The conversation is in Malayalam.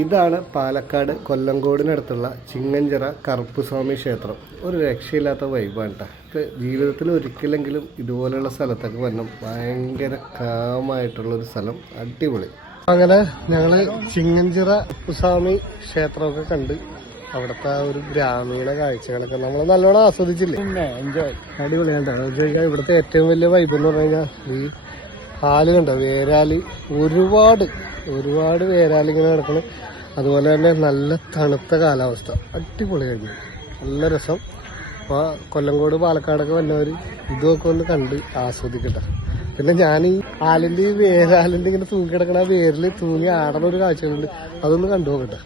ഇതാണ് പാലക്കാട് കൊല്ലങ്കോടിനടുത്തുള്ള ചിങ്ങഞ്ചിറ കറുപ്പുസ്വാമി ക്ഷേത്രം. ഒരു രക്ഷയില്ലാത്ത വൈബാണ് കേട്ടോ ജീവിതത്തിൽ ഒരിക്കലെങ്കിലും ഇതുപോലെയുള്ള സ്ഥലത്തൊക്കെ വരണം. ഭയങ്കര കാമായിട്ടുള്ള ഒരു സ്ഥലം. അടിപൊളി. അങ്ങനെ ഞങ്ങൾ ചിങ്ങഞ്ചിറ കറുപ്പുസ്വാമി ക്ഷേത്രമൊക്കെ കണ്ട് അവിടുത്തെ ഒരു ഗ്രാമീണ കാഴ്ചകളൊക്കെ നമ്മൾ നല്ലോണം ആസ്വദിച്ചില്ലേ? എൻജോയ് അടിപൊളിയാണ് ഇവിടുത്തെ ഏറ്റവും വലിയ വൈബ് എന്ന് പറഞ്ഞു കഴിഞ്ഞാൽ ഈ കാൽ കണ്ട? വേരാൽ. ഒരുപാട് ഒരുപാട് വേരാലിങ്ങനെ കിടക്കണം അതുപോലെ തന്നെ നല്ല തണുത്ത കാലാവസ്ഥ. അടിപൊളി കഴിഞ്ഞു. നല്ല രസം. അപ്പോൾ കൊല്ലങ്കോട് പാലക്കാടൊക്കെ വന്നവർ ഇതൊക്കെ ഒന്ന് കണ്ട് ആസ്വദിക്കട്ടെ. പിന്നെ ഞാൻ ഈ ആലിന്റെ ഈ വേരാലിന്റെ ഇങ്ങനെ തൂങ്ങി കിടക്കണ വേരിൽ തൂങ്ങി ആടണ ഒരു കാഴ്ചകളുണ്ട്. അതൊന്ന് കണ്ടു നോക്കട്ടെ.